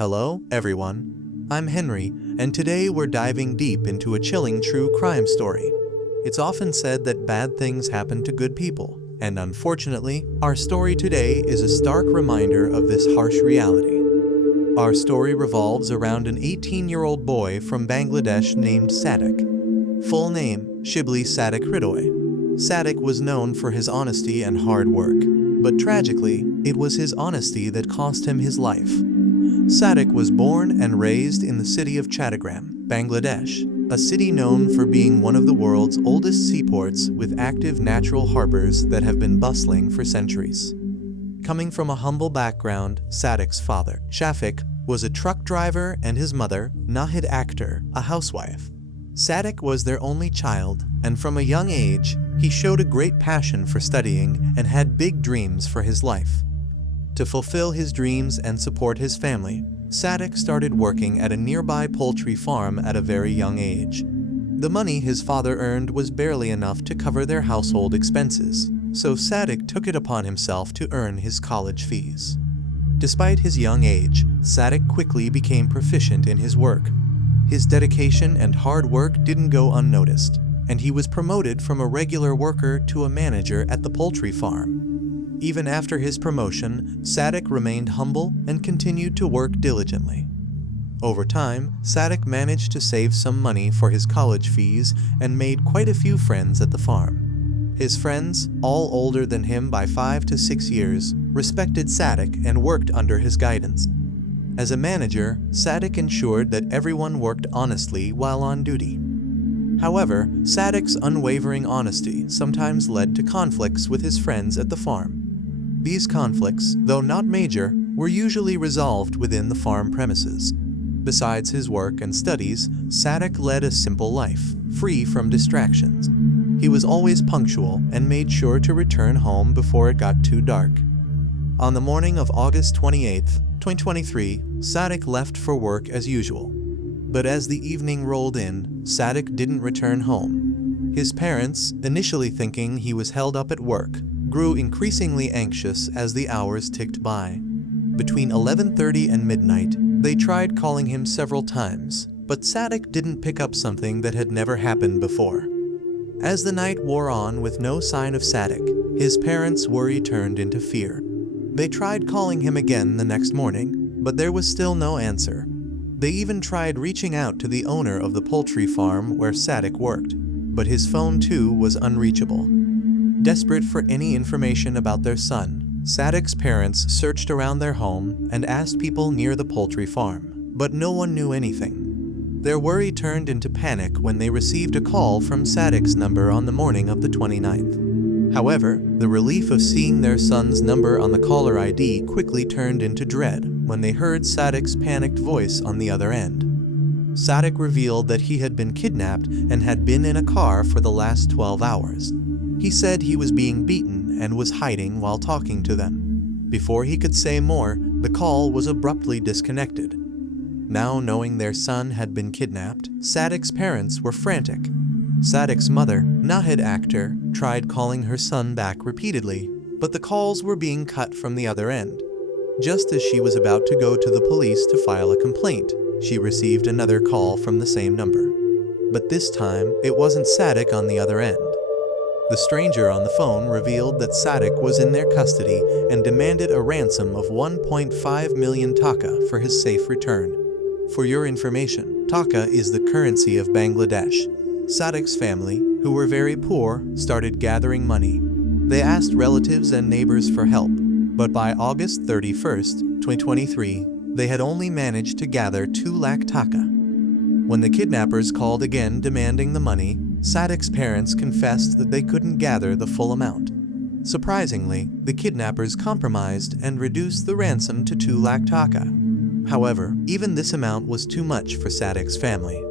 Hello, everyone. I'm Henry, and today we're diving deep into a chilling true crime story. It's often said that bad things happen to good people, and unfortunately, our story today is a stark reminder of this harsh reality. Our story revolves around an 18-year-old boy from Bangladesh named Sadiq. Full name, Shibli Sadiq Hridoy. Sadiq was known for his honesty and hard work, but tragically, it was his honesty that cost him his life. Sadiq was born and raised in the city of Chattogram, Bangladesh, a city known for being one of the world's oldest seaports with active natural harbors that have been bustling for centuries. Coming from a humble background, Sadiq's father, Shafiq, was a truck driver and his mother, Nahid Akhtar, a housewife. Sadiq was their only child, and from a young age, he showed a great passion for studying and had big dreams for his life. To fulfill his dreams and support his family, Sadiq started working at a nearby poultry farm at a very young age. The money his father earned was barely enough to cover their household expenses, so Sadiq took it upon himself to earn his college fees. Despite his young age, Sadiq quickly became proficient in his work. His dedication and hard work didn't go unnoticed, and he was promoted from a regular worker to a manager at the poultry farm. Even after his promotion, Sadiq remained humble and continued to work diligently. Over time, Sadiq managed to save some money for his college fees and made quite a few friends at the farm. His friends, all older than him by 5 to 6 years, respected Sadiq and worked under his guidance. As a manager, Sadiq ensured that everyone worked honestly while on duty. However, Sadiq's unwavering honesty sometimes led to conflicts with his friends at the farm. These conflicts, though not major, were usually resolved within the farm premises. Besides his work and studies, Sadiq led a simple life, free from distractions. He was always punctual and made sure to return home before it got too dark. On the morning of August 28, 2023, Sadiq left for work as usual. But as the evening rolled in, Sadiq didn't return home. His parents, initially thinking he was held up at work, grew increasingly anxious as the hours ticked by. Between 11:30 and midnight, they tried calling him several times, but Sadiq didn't pick up something that had never happened before. As the night wore on with no sign of Sadiq, his parents' worry turned into fear. They tried calling him again the next morning, but there was still no answer. They even tried reaching out to the owner of the poultry farm where Sadiq worked, but his phone too was unreachable. Desperate for any information about their son, Sadiq's parents searched around their home and asked people near the poultry farm, but no one knew anything. Their worry turned into panic when they received a call from Sadiq's number on the morning of the 29th. However, the relief of seeing their son's number on the caller ID quickly turned into dread when they heard Sadiq's panicked voice on the other end. Sadiq revealed that he had been kidnapped and had been in a car for the last 12 hours. He said he was being beaten and was hiding while talking to them. Before he could say more, the call was abruptly disconnected. Now knowing their son had been kidnapped, Sadiq's parents were frantic. Sadiq's mother, Nahid Akhtar, tried calling her son back repeatedly, but the calls were being cut from the other end. Just as she was about to go to the police to file a complaint, she received another call from the same number. But this time, it wasn't Sadiq on the other end. The stranger on the phone revealed that Sadiq was in their custody and demanded a ransom of 1.5 million taka for his safe return. For your information, taka is the currency of Bangladesh. Sadiq's family, who were very poor, started gathering money. They asked relatives and neighbors for help, but by August 31, 2023, they had only managed to gather 2 lakh taka. When the kidnappers called again demanding the money, Sadiq's parents confessed that they couldn't gather the full amount. Surprisingly, the kidnappers compromised and reduced the ransom to 2 lakh taka. However, even this amount was too much for Sadiq's family.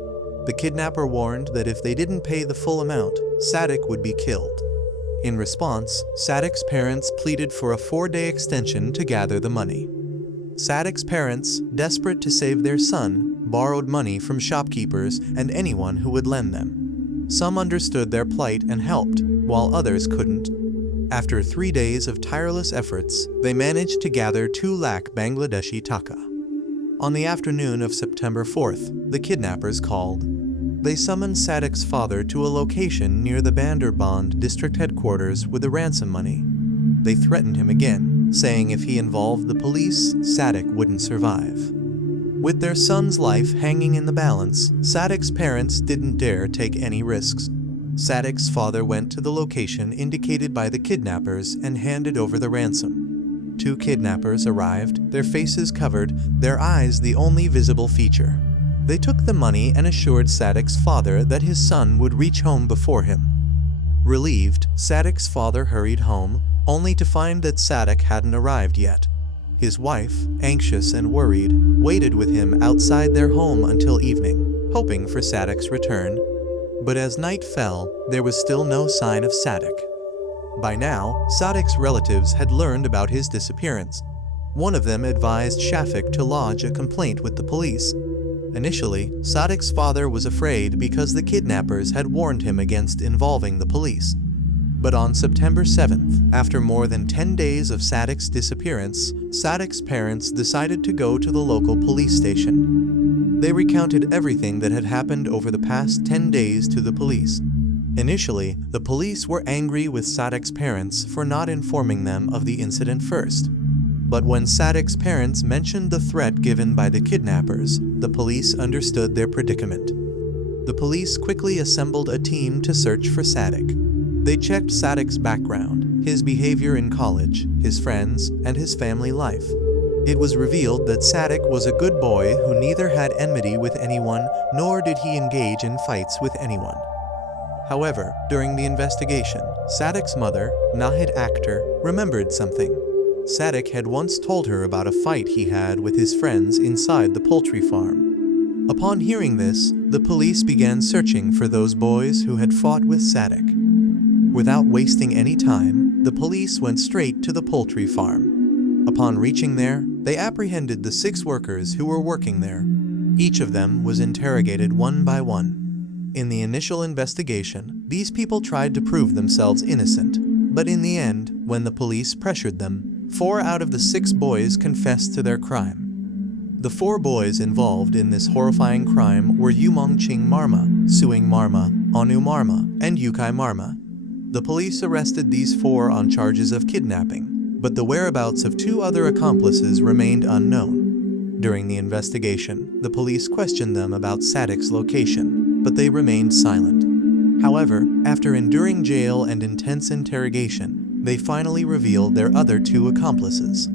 The kidnapper warned that if they didn't pay the full amount, Sadiq would be killed. In response, Sadiq's parents pleaded for a 4-day extension to gather the money. Sadiq's parents, desperate to save their son, borrowed money from shopkeepers and anyone who would lend them. Some understood their plight and helped, while others couldn't. After 3 days of tireless efforts, they managed to gather 2 lakh Bangladeshi taka. On the afternoon of September 4th, the kidnappers called. They summoned Sadiq's father to a location near the Banderband district headquarters with the ransom money. They threatened him again, saying if he involved the police, Sadiq wouldn't survive. With their son's life hanging in the balance, Sadiq's parents didn't dare take any risks. Sadiq's father went to the location indicated by the kidnappers and handed over the ransom. 2 kidnappers arrived, their faces covered, their eyes the only visible feature. They took the money and assured Sadiq's father that his son would reach home before him. Relieved, Sadiq's father hurried home, only to find that Sadiq hadn't arrived yet. His wife, anxious and worried, waited with him outside their home until evening, hoping for Sadiq's return. But as night fell, there was still no sign of Sadiq. By now, Sadiq's relatives had learned about his disappearance. One of them advised Shafiq to lodge a complaint with the police. Initially, Sadiq's father was afraid because the kidnappers had warned him against involving the police. But on September 7th, after more than 10 days of Sadiq's disappearance, Sadiq's parents decided to go to the local police station. They recounted everything that had happened over the past 10 days to the police. Initially, the police were angry with Sadiq's parents for not informing them of the incident first. But when Sadiq's parents mentioned the threat given by the kidnappers, the police understood their predicament. The police quickly assembled a team to search for Sadiq. They checked Sadiq's background, his behavior in college, his friends, and his family life. It was revealed that Sadiq was a good boy who neither had enmity with anyone nor did he engage in fights with anyone. However, during the investigation, Sadiq's mother, Nahid Akhtar, remembered something. Sadiq had once told her about a fight he had with his friends inside the poultry farm. Upon hearing this, the police began searching for those boys who had fought with Sadiq. Without wasting any time, the police went straight to the poultry farm. Upon reaching there, they apprehended the 6 workers who were working there. Each of them was interrogated one by one. In the initial investigation, these people tried to prove themselves innocent, but in the end, when the police pressured them, 4 out of the 6 boys confessed to their crime. The 4 boys involved in this horrifying crime were Yumongching Marma, Suing Marma, Anu Marma, and Yukai Marma. The police arrested these 4 on charges of kidnapping, but the whereabouts of 2 other accomplices remained unknown. During the investigation, the police questioned them about Sadiq's location, but they remained silent. However, after enduring jail and intense interrogation, they finally revealed their other 2 accomplices.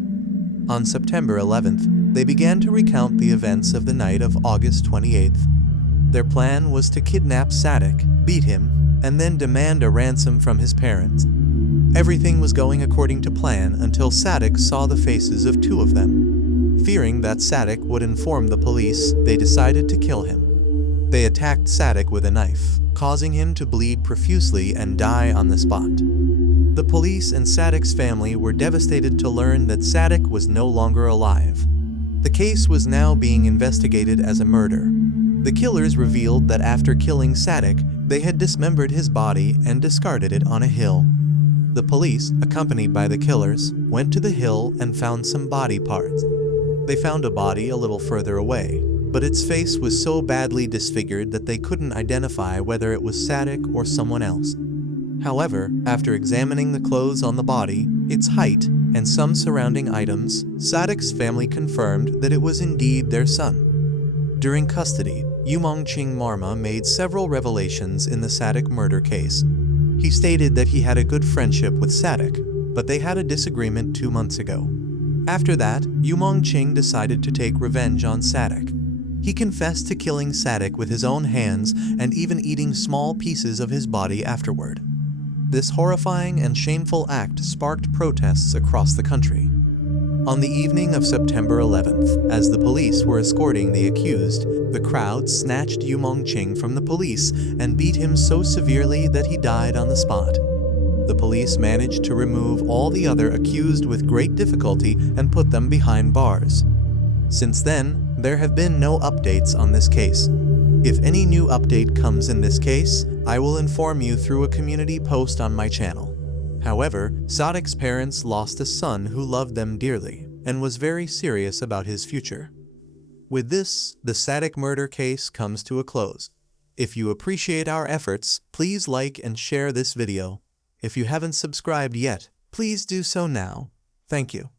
On September 11th, they began to recount the events of the night of August 28th. Their plan was to kidnap Sadiq, beat him, and then demand a ransom from his parents. Everything was going according to plan until Sadiq saw the faces of 2 of them. Fearing that Sadiq would inform the police, they decided to kill him. They attacked Sadiq with a knife, causing him to bleed profusely and die on the spot. The police and Sadiq's family were devastated to learn that Sadiq was no longer alive. The case was now being investigated as a murder. The killers revealed that after killing Sadiq, they had dismembered his body and discarded it on a hill. The police, accompanied by the killers, went to the hill and found some body parts. They found a body a little further away, but its face was so badly disfigured that they couldn't identify whether it was Sadiq or someone else. However, after examining the clothes on the body, its height, and some surrounding items, Sadiq's family confirmed that it was indeed their son. During custody, Yumongching Marma made several revelations in the Sadiq murder case. He stated that he had a good friendship with Sadiq, but they had a disagreement 2 months ago. After that, Yumongching decided to take revenge on Sadiq. He confessed to killing Sadiq with his own hands and even eating small pieces of his body afterward. This horrifying and shameful act sparked protests across the country. On the evening of September 11th, as the police were escorting the accused, the crowd snatched Yumongching from the police and beat him so severely that he died on the spot. The police managed to remove all the other accused with great difficulty and put them behind bars. Since then, there have been no updates on this case. If any new update comes in this case, I will inform you through a community post on my channel. However, Sadiq's parents lost a son who loved them dearly and was very serious about his future. With this, the Sadiq murder case comes to a close. If you appreciate our efforts, please like and share this video. If you haven't subscribed yet, please do so now. Thank you.